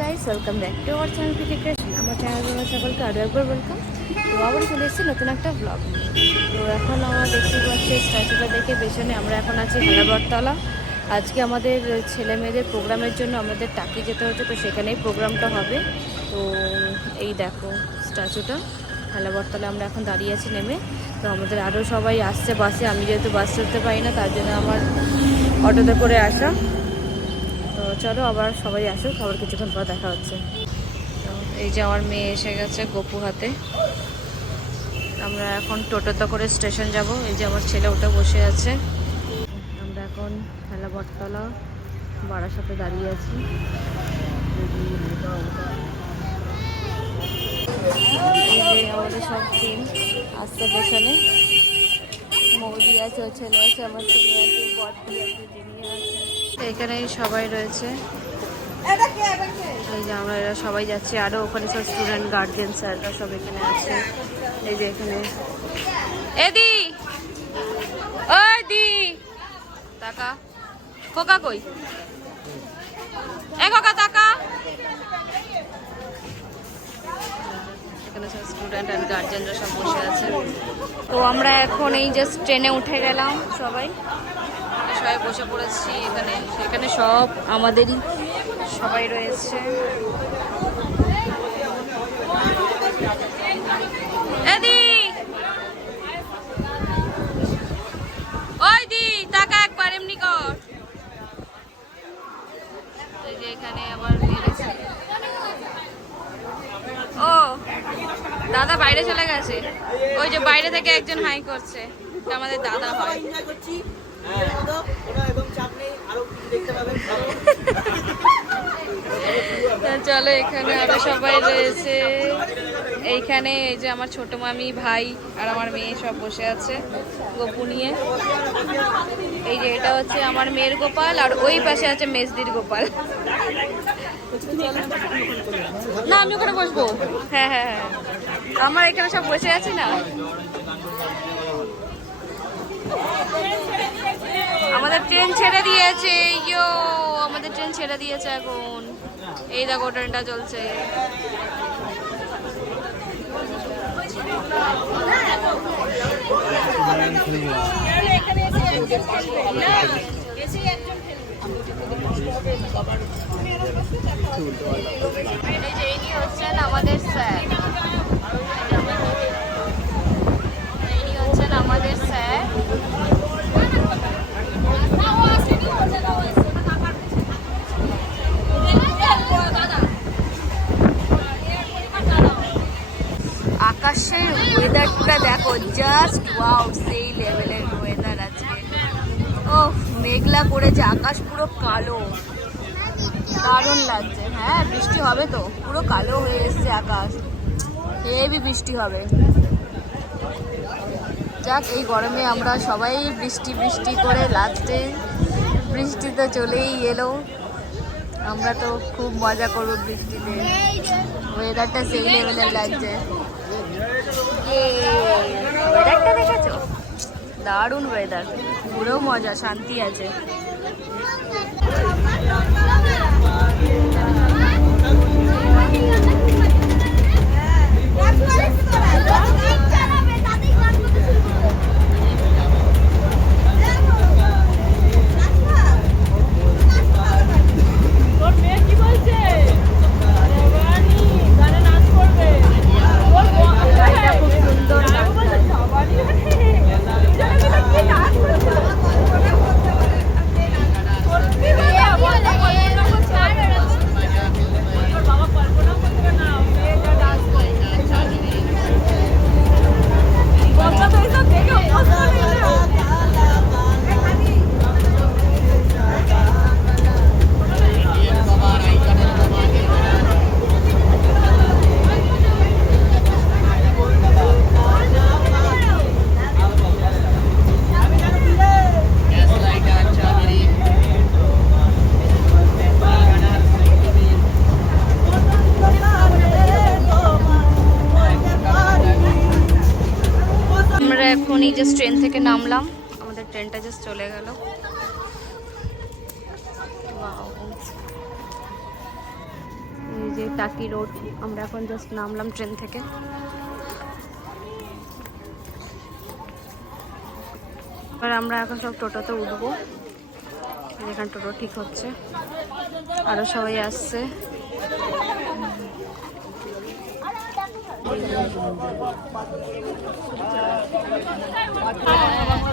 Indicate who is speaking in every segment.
Speaker 1: Guys welcome back to our channel PK creation আমার channel সকলকে আরও একবার ওয়েলকাম তো আবার চলে এসেছি নতুন একটা ব্লগ তো এখন আমরা দেখতে পাচ্ছি স্ট্যাচুটা দেখে পেছনে আমরা এখন আছি হেলাবরতলা আজকে আমাদের ছেলে মেয়েদের প্রোগ্রামের জন্য আমাদের টাকি যেতে হচ্ছে, তো সেখানেই প্রোগ্রামটা হবে। তো এই দেখো স্ট্যাচুটা হেলাবরতলা আমরা এখন দাঁড়িয়ে আছি নেমে। তো আমাদের আরও সবাই আসছে বাসে আমি যেহেতু বাস চলতে পারি না, তার জন্য আমার অটোতে করে আসা। চলো আবার সবাই আসুক, আবার কিছুক্ষণ পর দেখা হচ্ছে। তো এই যে আমার মেয়ে এসে গেছে গপু হাতে। আমরা এখন টোটোতে করে স্টেশন যাব। এই যে আমার ছেলে ওটা বসে আছে। আমরা এখন খেলা বটতলা বাড়ার সাথে দাঁড়িয়ে আছি। আমাদের সব টিম আসতে পেছনে। মৌদি আছে ও ছেলে আছে, আমার ছেলে আছে বটদি আছে জিনিয়া আছে। এখানে সবাই রয়েছে। এই যে আমরা এরা সবাই যাচ্ছি। আরও ওখানে সব স্টুডেন্ট গার্জেন স্যাররা সব এখানে আছে। এই যে এখানে। এদি দি! টাকা। কোকা কই? এ কোকা টাকা। এখানে সব স্টুডেন্ট অ্যান্ড গার্জেনরা সব বসে আছে। তো আমরা এখন এই জাস্ট ট্রেনে উঠে গেলাম সবাই। সবাই বসে পড়েছি এখানে। এখানে সব আমাদেরই সবাই রয়েছে। ওই একবার, এমনি কর। যে এখানে ও, দাদা বাইরে চলে গেছে। ওই যে বাইরে থেকে একজন হাই করছে। আমাদের দাদা হয়। চলো এখানে আরও সবাই রয়েছে। এইখানে এই যে আমার ছোট মামি ভাই আর আমার মেয়ে সব বসে আছে গোপু নিয়ে। এই যে এটা হচ্ছে আমার মেয়ের গোপাল আর ওই পাশে আছে মেজদির গোপাল। না আমি ওখানে বসবো। হ্যাঁ হ্যাঁ হ্যাঁ। আমার এখানে সব বসে আছি না? আমাদের ট্রেন ছেড়ে দিয়েছে, ইয়ো, আমাদের ট্রেন ছেড়ে দিয়েছে এখন। এই দেখো, ট্রেনটা চলছে। আমাদের স্যার। আমাদের স্যার। আকাশের ওয়েদারটা দেখো জাস্ট ওয়াও সেই লেভেলের ওয়েদার আজকে। ও মেঘলা করেছে, আকাশ পুরো কালো। দারুণ লাগছে। হ্যাঁ বৃষ্টি হবে তো, পুরো কালো হয়ে এসছে আকাশ। হেভি বৃষ্টি হবে। যাক, এই গরমে আমরা সবাই বৃষ্টি বৃষ্টি করে লাস্টে বৃষ্টি তো চলেই এলো। আমরা তো খুব মজা করব বৃষ্টিতে। ওয়েদারটা সেই লেভেলের লাগছে। ওয়েদারটা দেখেছ দারুণ ওয়েদার ঘুরেও মজা শান্তি আছে। গাড়িটা ট্রেনটা জাস্ট চলে গেল. যে টাকি রোড, আমরা এখন জাস্ট নামলাম ট্রেন থেকে। এবার আমরা এখন সব টোটোতে উঠবো। এখানে টোটো ঠিক হচ্ছে। আরও সবাই আসছে।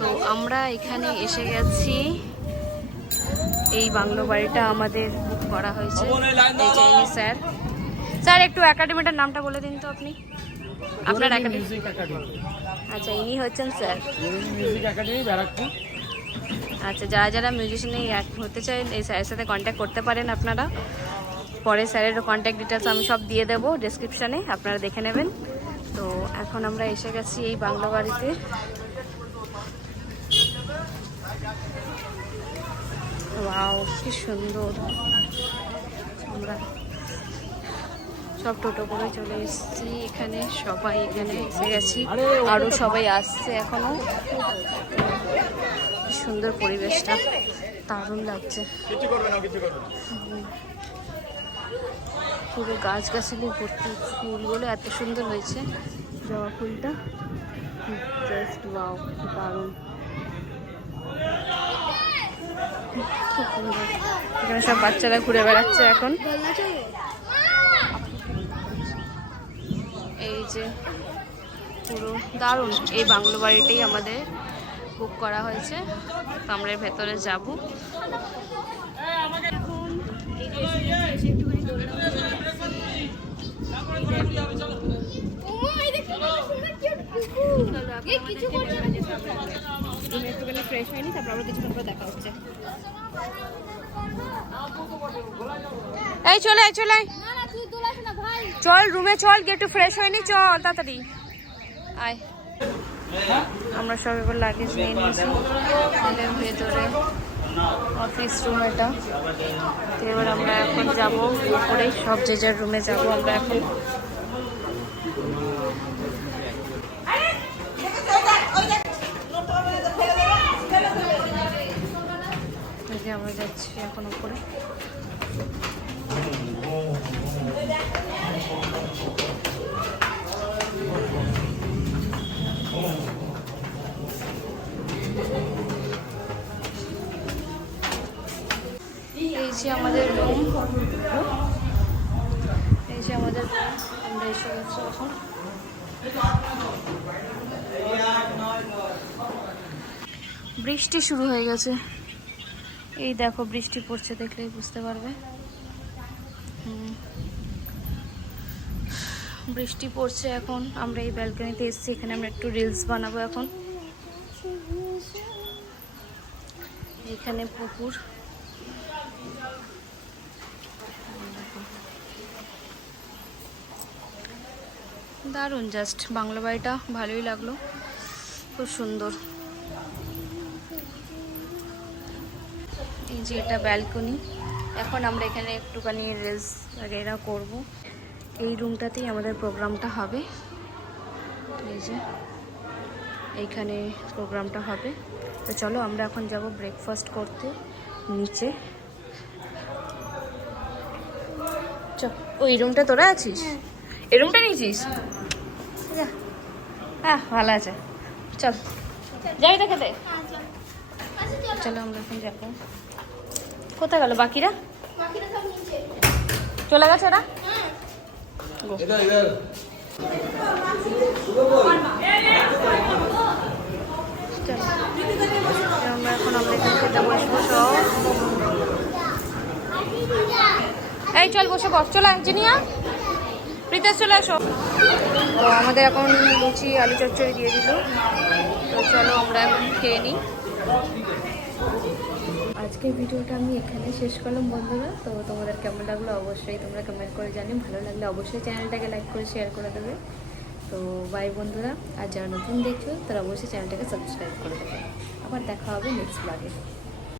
Speaker 2: তো
Speaker 1: আমরা এখানে এসে গেছি। এই বাংলো বাড়িটা আমাদের বুক করা হয়েছে স্যার। স্যার একটু একাডেমিটার নামটা বলে দিন তো আপনি। আপনার একাডেমি আচ্ছা ইনি হচ্ছেন স্যার।
Speaker 3: Music academy Barrackpore.
Speaker 1: আচ্ছা যারা যারা মিউজিশিয়ানে হতে চান এই স্যারের সাথে কন্ট্যাক্ট করতে পারেন আপনারা। পরে স্যারের কন্ট্যাক্ট ডিটেলস আমি সব দিয়ে দেবো ডিসক্রিপশানে আপনারা দেখে নেবেন। তো এখন আমরা এসে গেছি এই বাংলা বাড়িতে। ওয়াও কি সুন্দর। আমরা সব টোটো করে চলে এসেছি এখানে সবাই এখানে এসে গেছি। আরও সবাই আসছে এখনও। সুন্দর পরিবেশটা দারুণ লাগছে। পুরো গাছগাছালি ভর্তি ফুলগুলো এত সুন্দর হয়েছে। জবা ফুলটা। জাস্ট ওয়াও দারুণ। খুব সুন্দর এখানে সব বাচ্চারা ঘুরে বেড়াচ্ছে এখন। এই যে পুরো দারুণ। এই বাংলো বাড়িটাই আমাদের বুক করা হয়েছে। তো আমরা ভেতরে যাব।
Speaker 2: কিছু
Speaker 1: একটুখানি ফ্রেশ হয়নি তারপর আবার কিছুক্ষণ পর দেখা হচ্ছে এই চলে। আয় চলে রুমে চল গিয়ে একটু ফ্রেশ হয়নি চল তাড়াতাড়ি। আয়। আমরা সব এবার লাগেজ নিয়ে নিয়েছি। ভেতরে। অফিস রুম এটা। এবার আমরা এখন যাব উপরে, সব যে যার রুমে যাব আমরা এখন। আমরা যাচ্ছি এখন উপরে। যে আমাদের রুম এই যে আমাদের। আমরা এসে গেছি এখন। বৃষ্টি শুরু হয়ে গেছে। এই দেখো বৃষ্টি পড়ছে দেখলেই বুঝতে পারবে। বৃষ্টি পড়ছে এখন। আমরা এই ব্যালকনিতে এসেছি, এখানে আমরা একটু রিলস বানাবো এখন। এখানে পুকুর। দারুণ জাস্ট বাংলা বাড়িটা ভালোই লাগল, খুব সুন্দর। এই যে এটা ব্যালকনি এখন আমরা এখানে একটুখানি রিলস এরা করব। এই রুমটাতেই আমাদের প্রোগ্রামটা হবে। এই যে, এইখানে প্রোগ্রামটা হবে। তো চলো আমরা এখন যাব ব্রেকফাস্ট করতে, নিচে। চ ওই রুমটা তোরা আছিস? এই রুমটা নিয়েছিস? যা। হ্যাঁ ভালো আছে। চল। যাবি তো খেতে চলো। আমরা এখন যাব। কোথায় গেল বাকিরা? চলে গেছে ওরা? আমরা এখন আমরা এখানে খেতে বসবো সব এই চল বসে বস। চলো ইঞ্জিনিয়া প্রীতেশ চলে এসো তো আমাদের এখন লুচি আলু চচ্চড়ি দিয়ে দিল। তো চলো আমরা এখন খেয়ে নিই। আজকের ভিডিওটা আমি এখানে শেষ করলাম বন্ধুরা। তো তোমাদের কেমন লাগল অবশ্যই তোমরা কমেন্ট করে জানি ভালো লাগলে অবশ্যই চ্যানেলটাকে লাইক করে শেয়ার করে দেবে। তো বাই বন্ধুরা। আর যারা নতুন দেখছ, তারা অবশ্যই চ্যানেলটাকে সাবস্ক্রাইব করে দেবে। আবার দেখা হবে নেক্সট ব্লগে